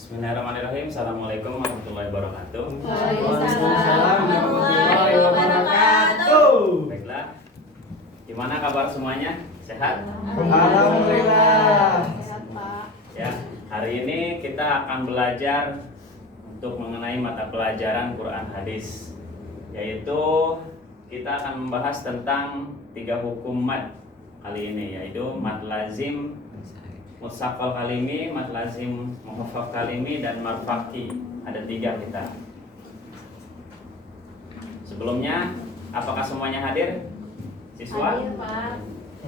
Bismillahirrahmanirrahim. Assalamualaikum warahmatullahi wabarakatuh. Waalaikumsalam warahmatullahi wabarakatuh. Baiklah, gimana kabar semuanya? Sehat? Alhamdulillah. Sehat, Pak. Ya, hari ini kita akan belajar untuk mengenai mata pelajaran Quran Hadis, yaitu kita akan membahas tentang 3 hukum mad kali ini, yaitu mad lazim, mutsaqal kalimi, mad lazim muhaffaf kalimi, dan mad faqi. Ada 3 kita. Sebelumnya, apakah semuanya hadir? Siswa? Hadir, Pak.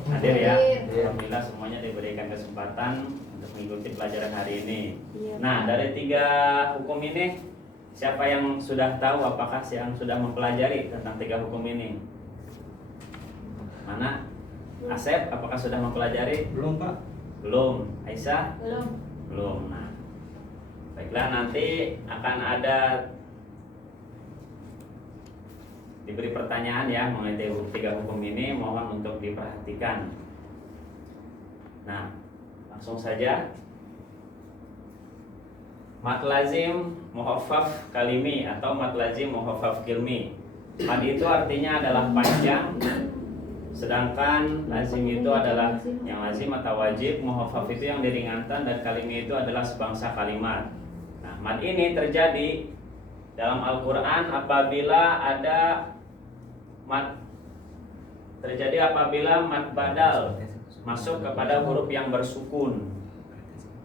Hadir ya. Hadir. Alhamdulillah semuanya diberikan kesempatan untuk mengikuti pelajaran hari ini. Iya, Nah, Pak. dari 3 hukum ini, siapa yang sudah tahu, apakah yang sudah mempelajari tentang 3 hukum ini? Mana? Asep, apakah sudah mempelajari? Belum, Pak. Belum. Aisyah? Belum. Belum. Nah, baiklah, nanti akan ada diberi pertanyaan ya mengenai 3 hukum ini, mohon untuk diperhatikan. Nah, langsung saja. Mad lazim muhaffaf kalimi atau mad lazim muhaffaf kilmi. Mad itu artinya adalah panjang, sedangkan lazim itu adalah yang lazim atau wajib, muhaffaf itu yang diringankan, dan kalimi itu adalah sebangsa kalimat. Nah, mad ini terjadi dalam Al-Quran apabila ada mad, terjadi apabila mad badal masuk kepada huruf yang bersukun.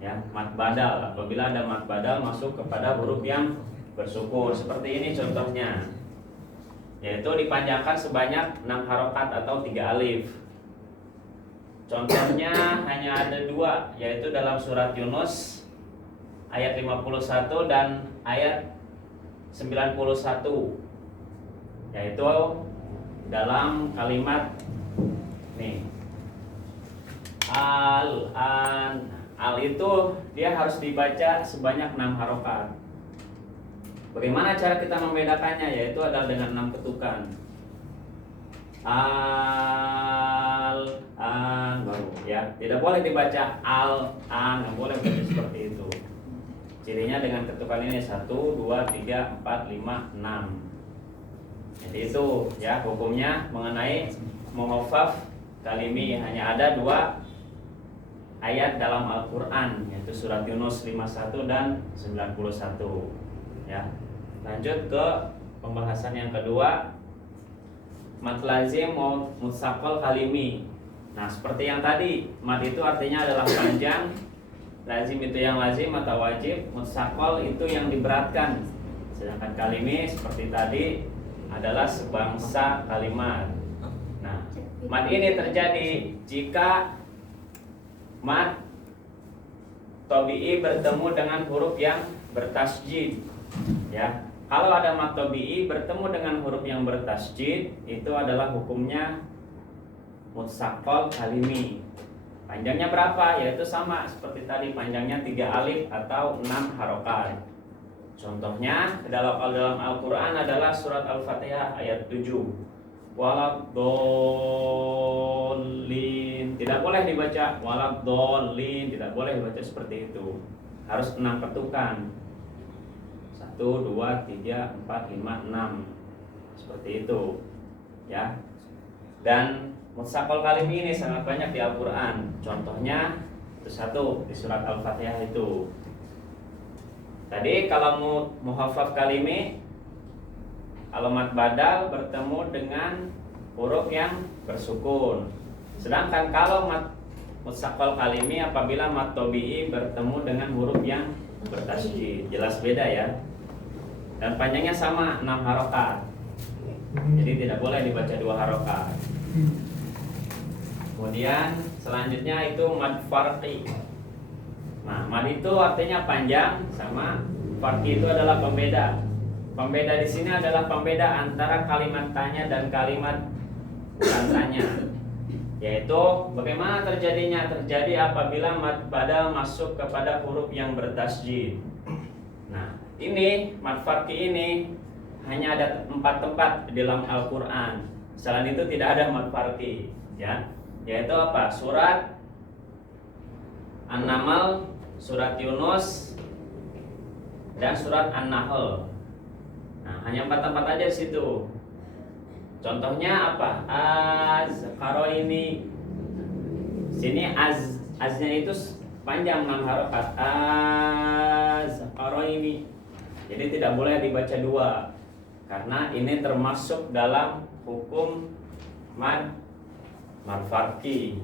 Ya, mad badal, apabila ada mad badal masuk kepada huruf yang bersukun. Seperti ini contohnya, yaitu dipanjangkan sebanyak 6 harokat atau 3 alif. Contohnya hanya ada 2, yaitu dalam surat Yunus ayat 51 dan ayat 91, yaitu dalam kalimat nih al itu dia harus dibaca sebanyak 6 harokat. Bagaimana cara kita membedakannya? Yaitu adalah dengan 6 ketukan. Baru ya, tidak boleh dibaca nggak boleh baca seperti itu. Cirinya dengan ketukan ini 1, 2, 3, 4, 5, 6. Jadi itu ya hukumnya mengenai muhaffaf kalimi. Hanya ada 2 ayat dalam Al-Quran, yaitu surat Yunus 51 dan 91 ya. Lanjut ke pembahasan yang kedua, mad lazim mutsaqal kalimi. Nah, seperti yang tadi, mad itu artinya adalah panjang, lazim itu yang lazim atau wajib, mutsaqal itu yang diberatkan. Sedangkan kalimi seperti tadi adalah sebangsa kalimat. Nah, mad ini terjadi jika mad tabi'i bertemu dengan huruf yang bertasjid. Ya, kalau ada mad tabi'i bertemu dengan huruf yang bertasjid, itu adalah hukumnya mutsaqal kalimi. Panjangnya berapa? Yaitu sama seperti tadi, panjangnya 3 alif atau 6 harokat. Contohnya dalam Al-Quran adalah surat Al-Fatihah ayat 7. Waladhdallin, tidak boleh dibaca waladhdallin, tidak boleh dibaca seperti itu. Harus 6 ketukan. 1, 2, 3, 4, 5, 6. Seperti itu. Ya. Dan mutsaqal kalimi ini sangat banyak di Al-Quran. Contohnya itu 1 di surat Al-Fatihah itu. Tadi kalau muhaffaf kalimi, kalau mad badal bertemu dengan huruf yang bersukun. Sedangkan kalau mad mutsaqal kalimi apabila mad tabi'i bertemu dengan huruf yang bertasjid. Jelas beda ya. Dan panjangnya sama 6 harokat. Jadi tidak boleh dibaca 2 harokat. Kemudian selanjutnya itu mad farqi. Nah, mad itu artinya panjang, sama farqi itu adalah pembeda. Pembeda di sini adalah pembeda antara kalimat tanya dan kalimat bukan tanya. Yaitu bagaimana terjadinya? Terjadi apabila mad badal masuk kepada huruf yang bertasjid. Nah, ini mad farqi ini hanya ada 4 tempat di dalam Al-Quran. Selain itu tidak ada mad farqi, ya. Yaitu apa? Surat An-Naml, surat Yunus, dan surat An-Nahl. Nah, hanya 4 tempat aja di situ. Contohnya apa? Az-Qaroini. Sini aznya itu panjang 6 harokat. Az-Qaroini. Jadi tidak boleh dibaca 2 karena ini termasuk dalam hukum mad farqi.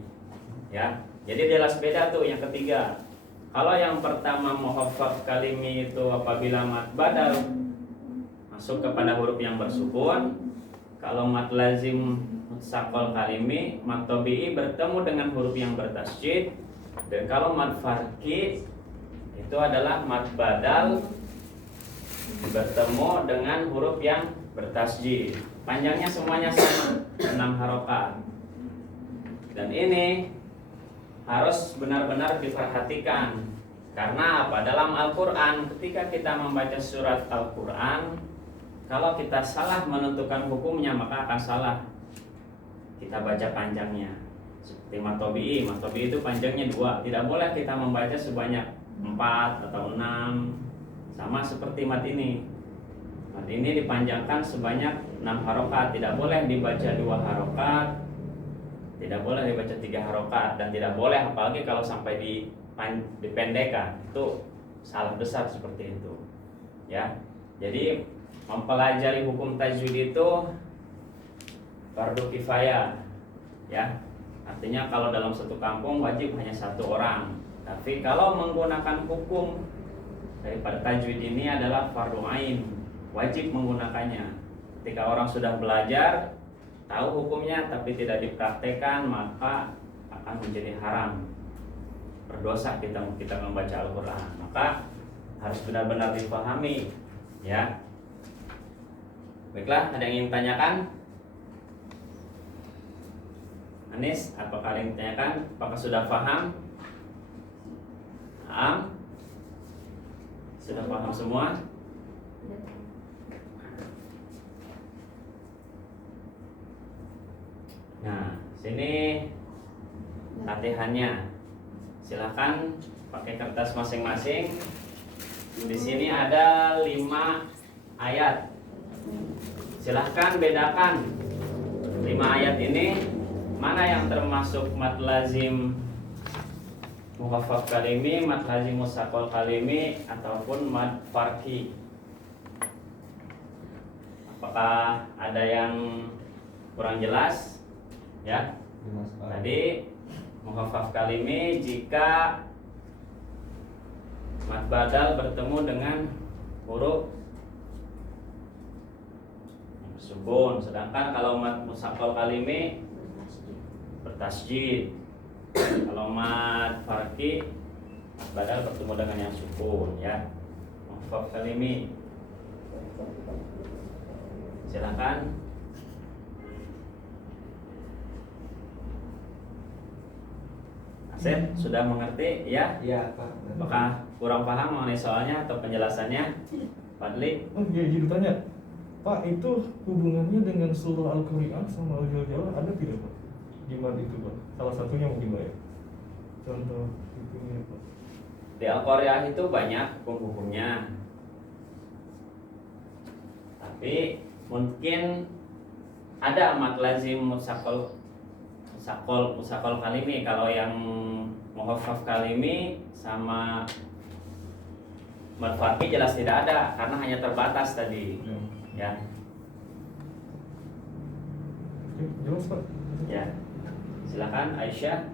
Ya. Jadi jelas beda tuh yang ketiga. Kalau yang pertama muhaffaf kalimi itu apabila mad badal masuk kepada huruf yang bersukun. Kalau mad lazim mutsaqal kalimi, mad tabi'i bertemu dengan huruf yang bertasydid. Dan kalau mad farqi itu adalah mad badal bertemu dengan huruf yang bertasydid. Panjangnya semuanya sama, 6 harokat. Dan ini harus benar-benar diperhatikan. Karena apa? Dalam Al-Quran, ketika kita membaca surat Al-Quran, kalau kita salah menentukan hukumnya maka akan salah. Kita baca panjangnya. Seperti matobi'i itu panjangnya 2. Tidak boleh kita membaca sebanyak 4 atau 6. Sama seperti mat ini. Mat ini dipanjangkan sebanyak 6 harokat. Tidak boleh dibaca 2 harokat. Tidak boleh dibaca 3 harokat. Dan tidak boleh apalagi kalau sampai dipendekkan. Itu salah besar seperti itu. Ya. Jadi mempelajari hukum tajwid itu fardu kifayah. Ya. Artinya kalau dalam satu kampung wajib hanya 1 orang. Tapi kalau menggunakan hukum daripada tajwid ini adalah fardu ain, wajib menggunakannya. Ketika orang sudah belajar, tahu hukumnya tapi tidak dipraktekkan, maka akan menjadi haram. Berdosa kita membaca Al-Quran. Maka harus benar-benar dipahami, ya. Baiklah, ada yang ingin tanyakan? Anis, apakah ada yang tanyakan? Apakah sudah paham? Sudah paham semua? Nah, sini latihannya. Silakan pakai kertas masing-masing. Di sini ada 5 ayat. Silahkan bedakan 5 ayat ini mana yang termasuk mad lazim muhaffaf kalimi, mad lazim mutsaqal kalimi, ataupun mad farqi. Apakah ada yang kurang jelas? Ya. Tadi muhaffaf kalimi jika mad badal bertemu dengan huruf sukun, sedangkan kalau mad mutsaqal kalimi bertasydid. Kalau mad farqi badal bertemu dengan yang sukun, ya. Muhaffaf kalimi. Silakan. Asep, sudah mengerti, ya? Iya, Pak. Apakah kurang paham mengenai soalnya atau penjelasannya? Fadli? Oh iya, jadi tanya, Pak, itu hubungannya dengan surah Al-Qur'an sama Al-Jaljalah ada tidak, Pak? Gimana itu, Pak? Salah satunya mungkin, Pak, ya? Contoh hukumnya, Pak. Di Al-Qari'ah itu banyak hukum-hukumnya. Tapi mungkin ada mad lazim mutsaqal kalimi. Kalau yang muhaffaf kalimi sama mad farqi jelas tidak ada karena hanya terbatas tadi, ya. Oke, jelas, Pak. Ya. Silakan Aisyah.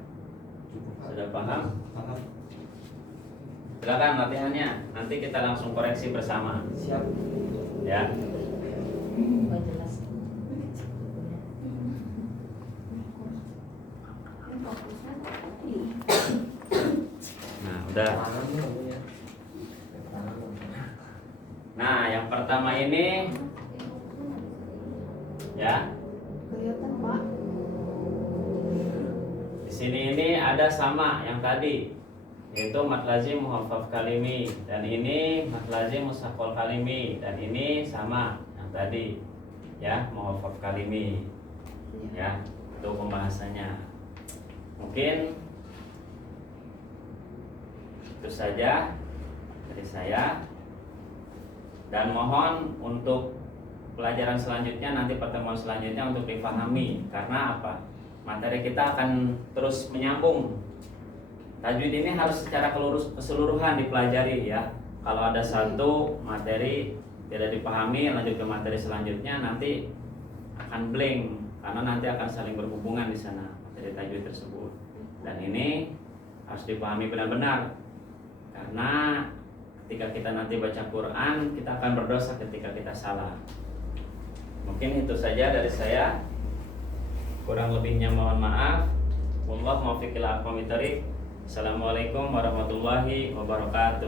Sudah paham? Paham. Silakan latihannya. Nanti kita langsung koreksi bersama. Siap. Ya. Nggak jelas. Nah, udah. Paham ya. Nah, yang pertama ini ya. Kelihatan, Pak. Di sini ini ada sama yang tadi, yaitu mad lazim muhaffaf kalimi, dan ini mad lazim mutsaqal kalimi, dan ini sama yang tadi, ya, muhaffaf kalimi. Ya, itu pembahasannya. Mungkin itu saja dari saya. Dan mohon untuk pelajaran selanjutnya, nanti pertemuan selanjutnya untuk dipahami. Karena apa? Materi kita akan terus menyambung. Tajwid ini harus secara keseluruhan dipelajari ya. Kalau ada satu materi tidak dipahami, lanjut ke materi selanjutnya, nanti akan blank karena nanti akan saling berhubungan di sana materi tajwid tersebut. Dan ini harus dipahami benar-benar, karena ketika kita nanti baca Quran, kita akan berdosa ketika kita salah. Mungkin itu saja dari saya. Kurang lebihnya mohon maaf. Wallahu muwaffiq ila aqwamit thoriq. Assalamualaikum warahmatullahi wabarakatuh.